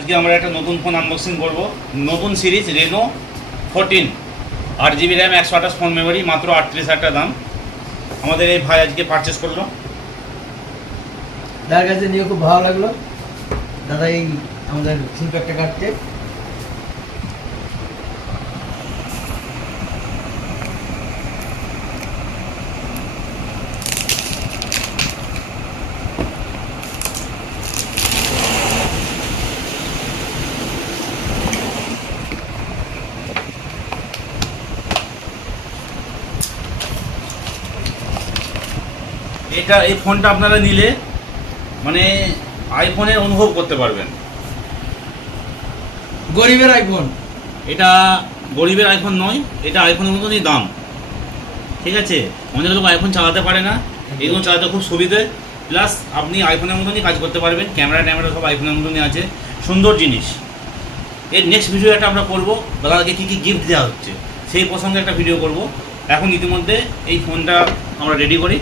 আজকে আমরা একটা নতুন ফোন আনবক্সিং করব, নতুন series Reno 14 8 GB RAM 128 phone memory, মাত্র 38,000 টাকা দাম। আমাদের এই ভাই আজকে পারচেস করলো। তার কাছে নিয়ে খুব ভালো লাগলো। দাদা এই আমাদের ফিডব্যাকটা কাটতে এই ফোনটা আপনারা নিলে মানে আইফোনের অনুভব করতে পারবেন। গরিবের আইফোন, এটা গরিবের আইফোন নয়, এটা আইফোনের মতনই দাম। ঠিক আছে, অনেক লোক আইফোন চালাতে পারে না, এগুলো চালাতে খুব সুবিধে। প্লাস আপনি আইফোনের মতনই কাজ করতে পারবেন, ক্যামেরা সব আইফোনের মতনই আছে, সুন্দর জিনিস। এর নেক্সট ভিডিও একটা আমরা করবো দাদাকে কী কী গিফট দেওয়া হচ্ছে সেই প্রসঙ্গে একটা ভিডিও করব। এখন ইতিমধ্যে এই ফোনটা আমরা রেডি করি।